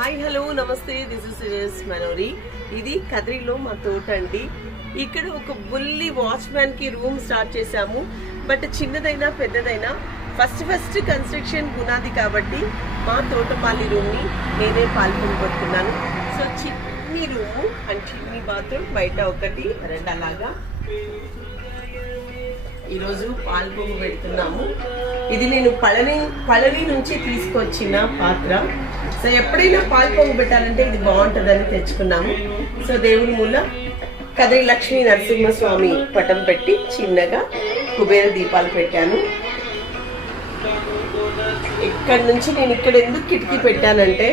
Hi hello నమస్తే, this is Manori. ఇది కదిరిలో మా తోట అండి. ఇక్కడ ఒక బుల్లి వాచ్మ్యాన్ కి రూమ్ స్టార్ట్ చేశాము. బట్ చిన్నదైనా పెద్దదైనా ఫస్ట్ కన్స్ట్రక్షన్ పునాది కాబట్టి మా తోటమాలి రూమ్ ని నేనే పాల్గొనబోతున్నాను. సో చిన్ని రూము అండ్ చిన్ని బాత్రూమ్, బయట ఒకటి వరండా లాగా. ఈరోజు పాలు పొంగు పెడుతున్నాము. ఇది నేను పళని నుంచి తీసుకొచ్చిన పాత్ర. సో ఎప్పుడైనా పాలు పొంగు పెట్టాలంటే ఇది బాగుంటుందని తెచ్చుకున్నాము. సో దేవుని మూల కదిరి లక్ష్మీ నరసింహస్వామి పటం పెట్టి చిన్నగా కుబేర దీపాలు పెట్టాను. ఇక్కడ నుంచి నేను ఇక్కడ ఎందుకు కిటికీ పెట్టానంటే,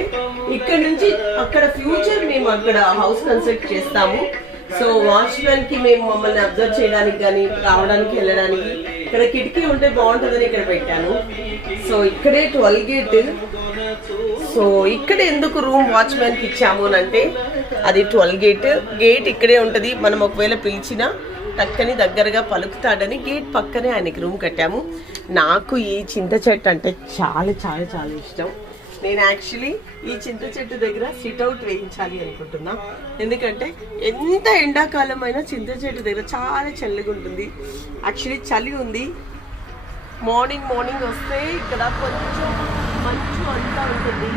ఇక్కడ నుంచి అక్కడ ఫ్యూచర్ మేము అక్కడ హౌస్ కన్స్ట్రక్ట్ చేస్తాము. సో వాచ్మెన్ కి మేము మమ్మల్ని అబ్జర్వ్ చేయడానికి కానీ రావడానికి వెళ్ళడానికి ఇక్కడ కిటికీ ఉంటే బాగుంటుందని ఇక్కడ పెట్టాను. సో ఇక్కడే 12 గేట్. సో ఇక్కడ ఎందుకు రూమ్ వాచ్మెన్ కి ఇచ్చాము అంటే, అది 12 గేట్ ఇక్కడే ఉంటుంది. మనం ఒకవేళ పిలిచినా టక్కని దగ్గరగా పలుకుతాడని గేట్ పక్కనే ఆయనకి రూమ్ కట్టాము. నాకు ఈ చింత చెట్టు అంటే చాలా చాలా చాలా ఇష్టం. నేను యాక్చువల్లీ ఈ చింత చెట్టు దగ్గర సిట్అవుట్ వేయించాలి అనుకుంటున్నా. ఎందుకంటే ఎంత ఎండాకాలం అయినా చింత చెట్టు దగ్గర చాలా చల్లగా ఉంటుంది. యాక్చువల్లీ చలి ఉంది. మార్నింగ్ వస్తే ఇక్కడ కొంచెం మంచు అంతా ఉంటుంది.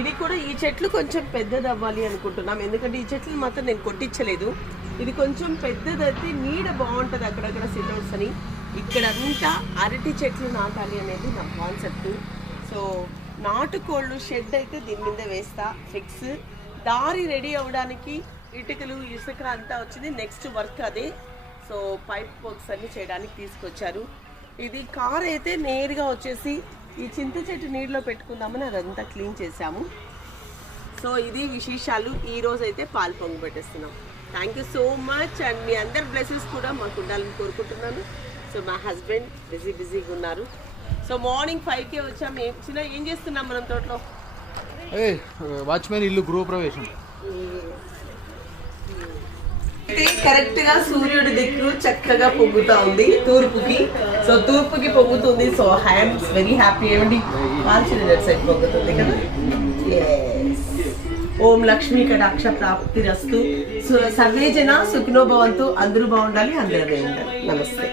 ఇది కూడా ఈ చెట్లు కొంచెం పెద్దది అవ్వాలి అనుకుంటున్నాం. ఎందుకంటే ఈ చెట్లు మాత్రం నేను కొట్టించలేదు. ఇది కొంచెం పెద్దదైతే నీడ బాగుంటుంది అక్కడక్కడ సిట్అవుట్స్ అని. ఇక్కడంతా అరటి చెట్లు నాటాలి అనేది నా కాన్సెప్ట్. సో నాటుకోళ్ళు షెడ్ అయితే దీని మీద వేస్తా ఫిక్స్. దారి రెడీ అవ్వడానికి ఇటుకలు ఇసుక అంతా వచ్చింది. నెక్స్ట్ వర్క్ అదే. సో పైప్ వర్క్స్ అన్ని చేయడానికి తీసుకొచ్చారు. ఇది కార్ అయితే నేరుగా వచ్చేసి ఈ చింత చెట్టు నీటిలో పెట్టుకుందామని అదంతా క్లీన్ చేసాము. సో ఇది విశేషాలు. ఈ రోజు అయితే పాలు పొంగు పెట్టేస్తున్నాం. Thank you so much. And మీ అందరి బ్లెస్సెస్ కూడా మాకు ఉండాలని కోరుకుంటున్నాను. సో మా హస్బెండ్ బిజీగా ఉన్నారు. సో మార్నింగ్ 5కే వచ్చాము. ఏం చేస్తున్నాం మనం తోటలో? వాచ్మెన్ ఇల్లు గృహప్రవేశం. కరెక్ట్ గా సూర్యుడి దిక్కు చక్కగా పొంగుతా ఉంది తూర్పుకి. సో తూర్పుకి పొంగుతుంది. So I'm very happy. ఏమండి వాల్చిన సైడ్ పొంగుతుంది కదా. ఓం లక్ష్మీ కటాక్ష ప్రాప్తి రస్తు. సర్వే జన సుఖినో భవంతు. అందరూ బాగుండాలి, అందరూ ఉండాలి. నమస్తే.